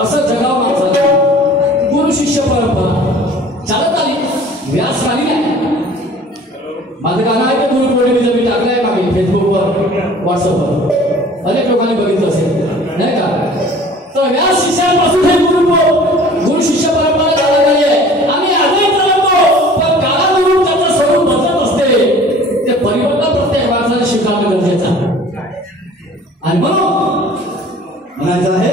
असं जगाव माणसाला गुरु शिष्य परंपरा चालत आली, व्यास आली नाही. माझं गाणं आहे ते गुरु पौर्णिमेचं मी टाकलंय मागे फेसबुकवर, व्हॉट्सअपवर, अनेक लोकांनी बघितलं असेल नाही का. तर व्यास शिष्यांपासून हे गुरु शिष्य परंपरा चालत आली आहे. आम्ही आजही चालवतो, पण काळानुरूप त्याचं स्वरूप बदलत असते. ते परिवर्तन प्रत्येक माणसाने स्वीकारणं गरजेचं आहे. आणि म्हणून म्हणायचं आहे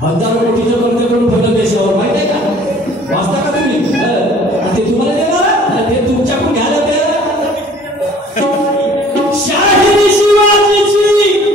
हजारो कोटीचं कर्ज करून ठेवलं देशावर, माहिती आहे का? वाचता का तुम्ही? ते तुम्हाला देणार, ते तुमच्याकडून घ्यायला तयार. शाहिरी शिवाजीची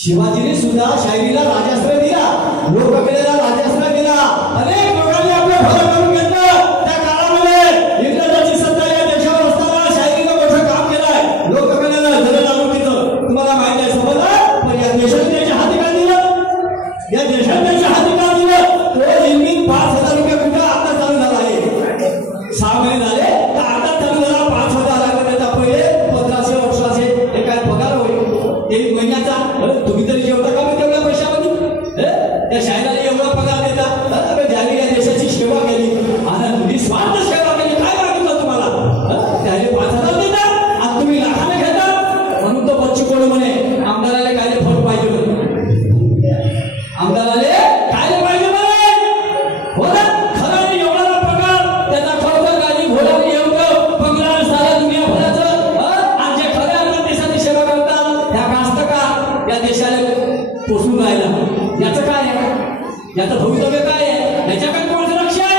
शिवाजीने सुद्धा शाहिरीला राजाश्रय दिला, लोककलेला राजाश्रय दिला. अनेक लोकांनी आपलं भलं करून घेतलं. त्या काळामध्ये इंग्रजांची सत्ता या देशावर असताना शाहिरीनं मोठं काम केलंय. लोककलेला जर लावून तिथं तुम्हाला माहिती आहे समजलं. पण या देशाने त्याच्या हाती काय दिलं? या देशाने त्याच्या हाती काय दिलं? तो इंजिन 5,000 रुपये कुठं आता चालू झाला आहे. 6 महिने झाले तर आता चालू झाला. 5,000 लागले त्याचा पहिले 1500 1800 हे काय पगार होईल 1 महिन्याचा. तुम्ही तरी जेवता का मग तेवढ्या पैशामध्ये? त्या शाहिराला एवढा पगार देता. ज्याने या देशाची सेवा केली आणि निस्वार्थ सेवा केली, काय मागितलं तुम्हाला? त्याने 5,000 देता आणि तुम्ही लाखाने घेता. म्हणून तो बच्चू कडू म्हणे आमदाराला काय फरक पाहिजे म्हणे. आमदाराले काय पाहिजे म्हणे. हो ना, खरा एवढा पगार त्याचा खर्च गाडी घोड्याने एवढं बंगला सारा दुनिया भराचं. आणि जे खऱ्या अर्थात देशाची सेवा करतात त्या कास्तकार या देशाला पोषून राहिला. याचं काय आहे? याचं भवितव्य काय आहे? याच्याकडे कोणाचं लक्ष आहे?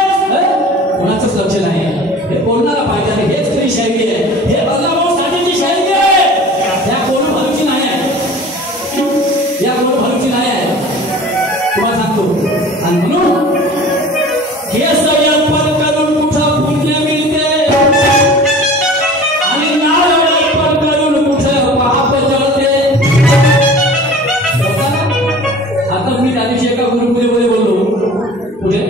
कोणाचंच लक्ष नाही. हे बोलणारा पाहिजे आणि हेच खरी शायरी आहे. हे बल्लाभाऊ साठेची शायरी आहे. या कोण भरूची नाही आहे. या कोण भरूची नाही आहे तुम्हाला सांगतो. आणि म्हणून हे अर्पण करून कुठं पुण्य मिळते आणि नारळ अर्पण करून कुठं पाप जळते. आता मी त्या दिवशी एका गुरुकुलीमध्ये बोललो. कुठे?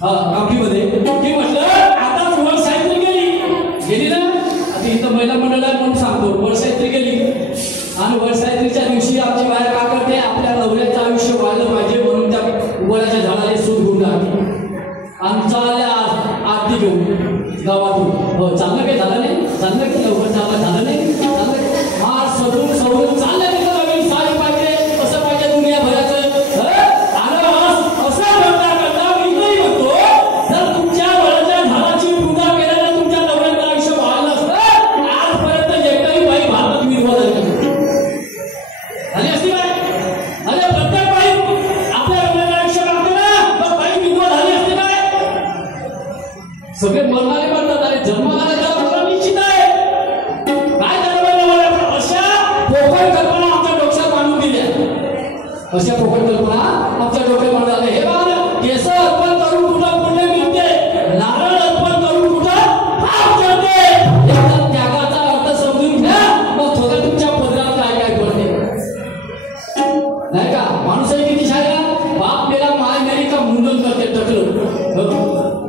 कावठीमध्ये. की म्हटलं आता वर साहित्य गेली ना. आता इथं महिला मंडळ आहे म्हणून सांगतो. वर साहित्य गेली आणि वर साहित्रीच्या दिवशी आमची बाहेर का करते, आपल्या नवऱ्याचं आयुष्य वाढलं पाहिजे म्हणून त्या उबराच्या झाडाला सूट घेऊन राहते. आमचा आरती घेऊन गावातून. हो चाललं काही झालं नाही. चाललं की लवकर चाललं झालं नाही. चाललं हा सजून सवरून चाललं नाही. नवीन साडी पाहिजे, कसं पाहिजे दुनिया भराचं. असं करता करता मी नाही म्हणतो जर तुमच्या वराच्या झाडाची पूजा केल्यानं तुमच्या नवऱ्याचं आयुष्य वाढलं असतं आजपर्यंत एकही बाई भारतात विधवा झाली असती काय? अरे प्रत्येक बाई आपल्या नवऱ्याचं आयुष्य मागते ना, मग बाई विधवा झाली असते काय? सगळे मरणारे म्हणतात अरे जन्माला त्याला निश्चित आहे. काय जन्माला अशा पोकळ कल्पना आमच्या डोक्यात मांडून दिल्या. अशा पोकळ कल्पना आमच्या डोक्यात मांडून आल्या. हे बघा केस अर्पण करून कुठं पुण्य मिळते, नारळ अर्पण करून कुठं पाप जळते. याचा त्यागाचा अर्थ समजून घ्या. मग थोडं तुमच्या पदरात काय काय पडते नाही का. माणूस आहे किती शाळा बाप मेला माय मेरी का मुंडन करते टकलं.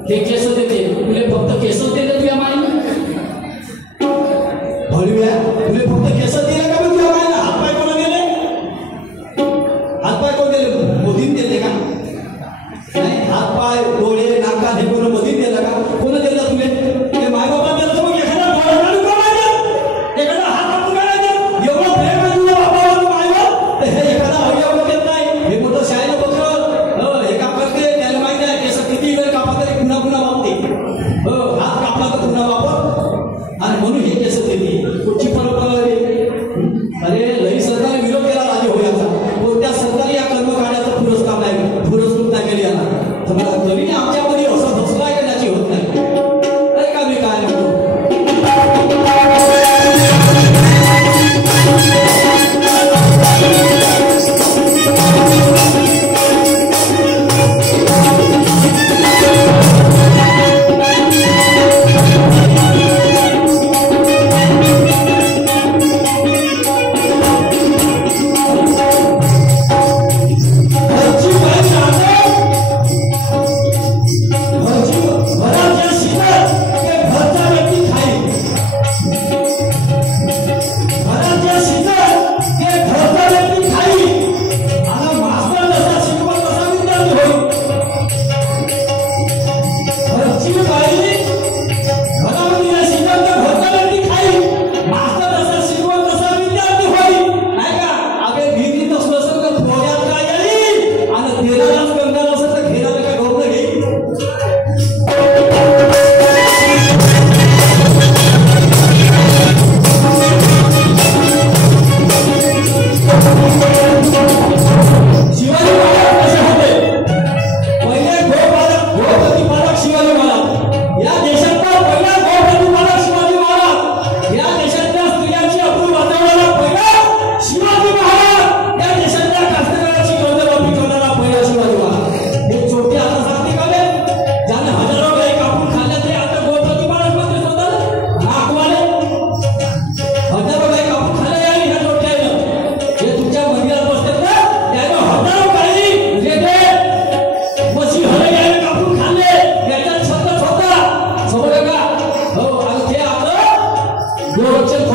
ते केस देते तुले फक्त केस देते तुझ्या माईने. भडव्या तुले फक्त केस दिले का मग तुझ्या माईला? हातपाय कोणा गेले? हातपाय कोण दिले? मोदीने दिले का? नाही. हातपाय डोळे नाका हे कोण मोदीने दिलं का? कोण दिलं तुले? ते मायबापा दिलं तर मग एखादा डोळा काढून का माहिती? एखादा हात काढून काय नाही? एवढं प्रेम आहे तुझ्या बापावर मायबाप हे एखादा अवयव देत नाही. हे मोठं शाळेला बघ हे काम करते त्याला माहिती आहे केस किती वेळ कापा तरी पुन्हा पुन्हा वापते. हात कापला तर पुन्हा वापर आणि म्हणून हे केस देते. कुठची परंपरा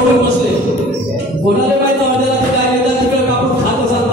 बघत बसले. कोणाला माहित अर्ध्याला ते काय येतात तिकडे कापून खात असाल.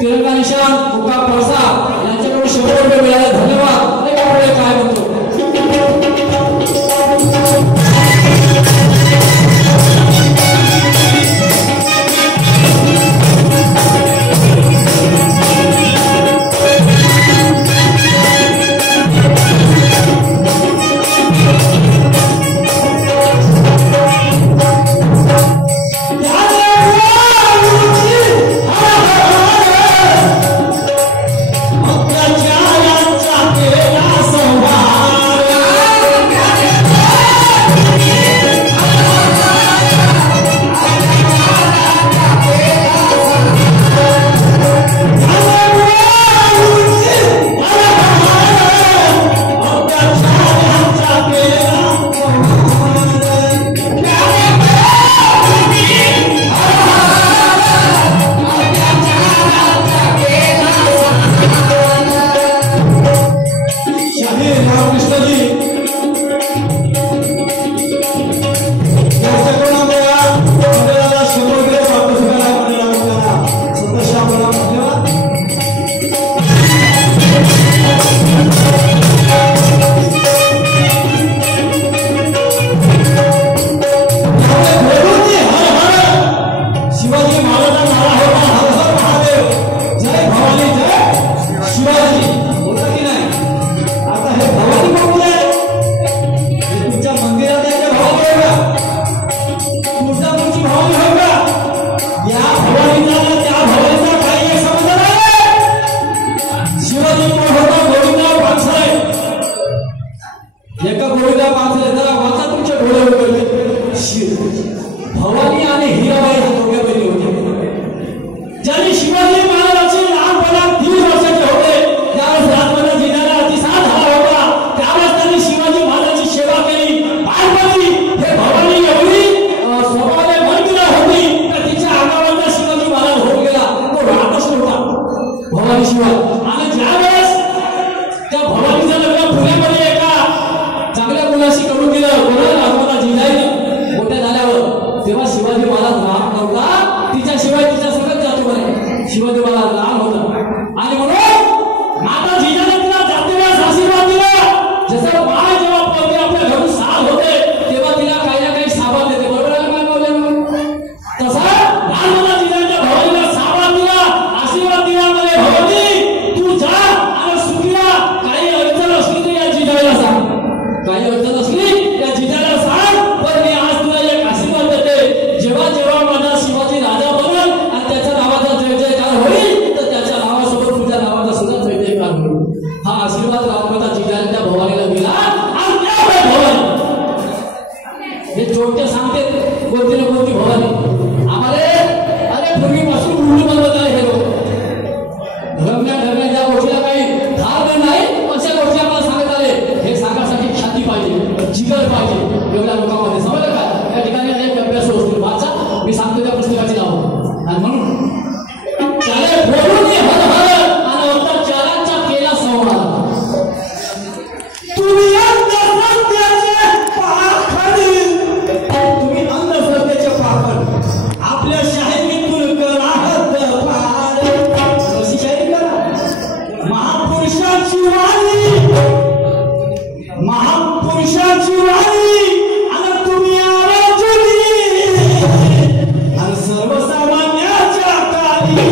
तिरंगा निशान मुका परसा यांच्याकडून 100 रुपये मिळाले. धन्यवाद. पुढे काय म्हणतो Yeah. हा आशीर्वाद रामकथा जिजाने त्या भवानीला दिला आणि त्यामुळे भवानी हे जोडते सांगते कोणती ना कोणती भवानी आम्हाला अरे पूर्वीपासून उलटू बनवत आहे हे लोक धर्म्या ज्या गोष्टीला काही धार नाही अशा गोष्टी आम्हाला सांगत आले हे सांगण्यासाठी ख्याती पाहिजे जिगर पाहिजे एवढ्या लोकांमध्ये समजलं का या ठिकाणी अनेक अभ्यास असतील वाचा मी सांगतो त्या पुस्तकाची नाव आणि म्हणून त्याला बोलून हर हर आणि नंतर चारांचा केला संवाद तुम्ही अंधश्रद्धेचे पाखड आपल्या शाहिरीतून करा हद्दपार कशी शायरी करा महापुरुषाची वाणी आणि तुम्ही आवाजुनी आणि सर्वसामान्याच्या काली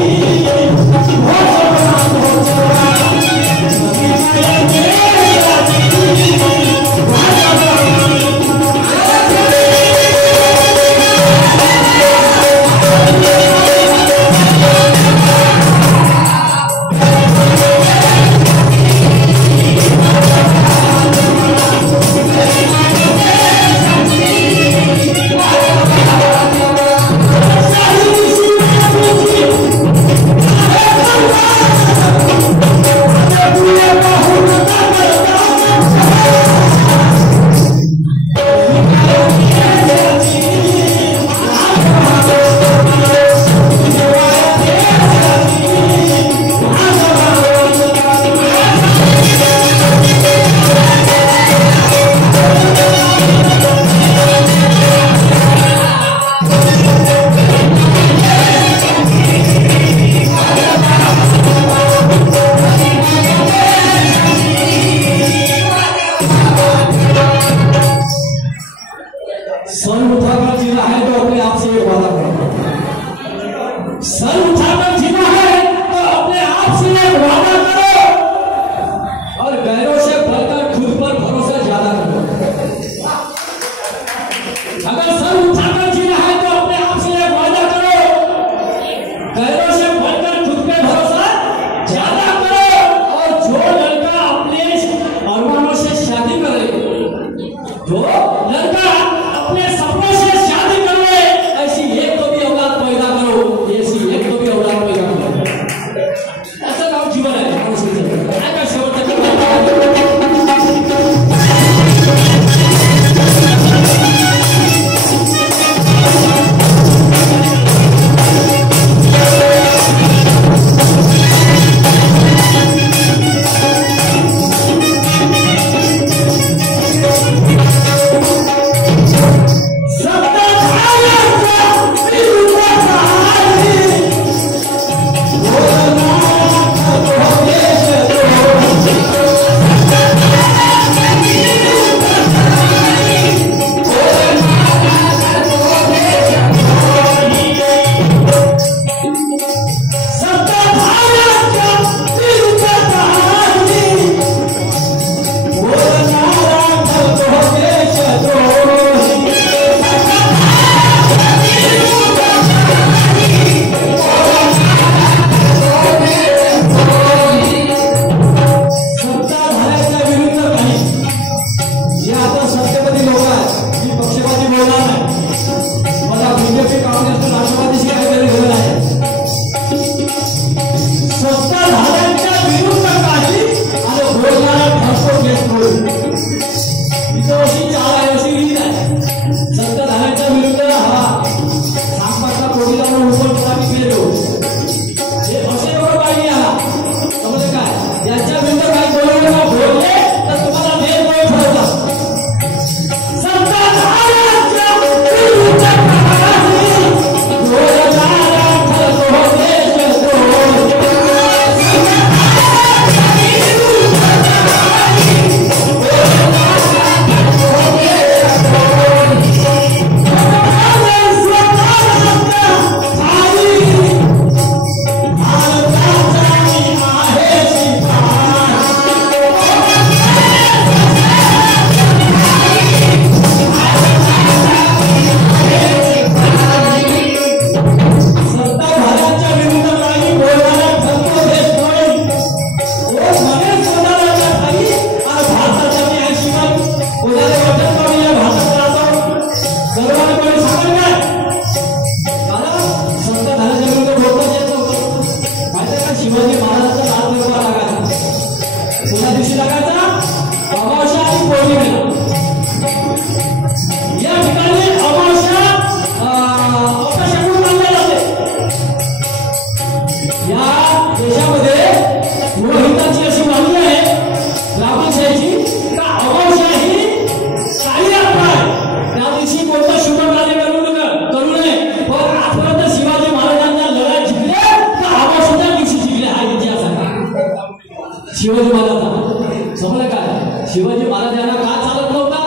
वैशाखाचा अमावस्या आणि पौर्णिमेला या ठिकाणी अमावस्या अपशकुन मानले जाते. या देशामध्ये पुरोहितांची अशी मागणी आहे ग्रामपंचायतीची का अमावस्या ही काही आत्मा आहे. त्या दिवशी कोणतं शुभ कार्य करू नये. पण आजपर्यंत शिवाजी महाराजांना लढाई जिंकले तर अमावस्याच्या दिवशी जिंकले हा इतिहास आहे. शिवाजी महाराजांना समजलं काय? शिवाजी महाराजांना का चालत नव्हता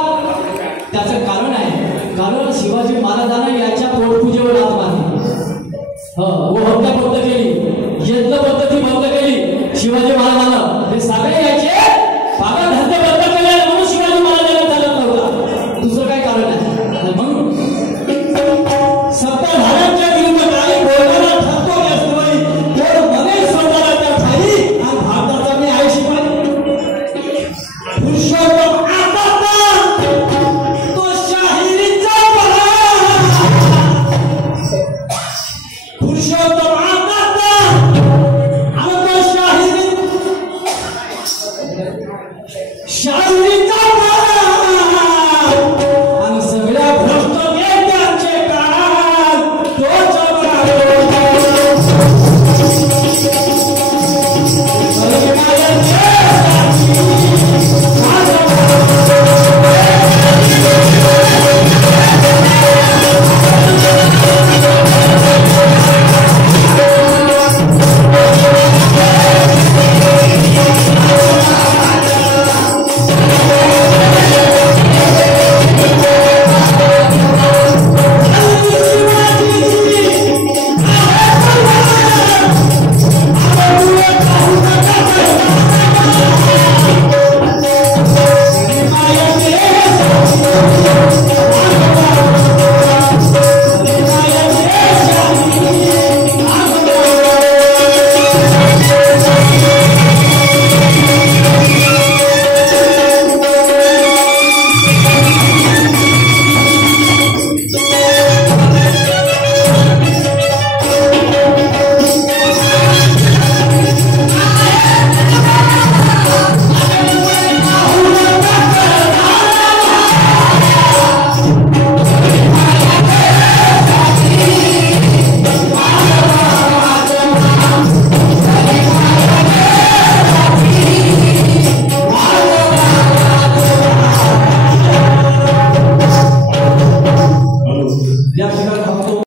त्याचं कारण आहे. कारण शिवाजी महाराजांना याच्या पोटपूजेवर हात मारली. हत्या बंद केली, यज्ञ पद्धती बंद केली शिवाजी महाराजांना. हे सगळे याचे पागल धंदे बंद केले म्हणून शिवाजी महाराजांना चालत नव्हता. दुसरं काय कारण आहे? म्हणून सत्ताधाऱ्यांच्या विरुद्ध काही बोलणारा ठरतो असतोय तर मने स्वतःला त्या ठाई आणि भारताचा मी आहे शिपाई. पुरुषोत्तम तो शाहिरीचा पुरुषोत्तम शाहिरीचा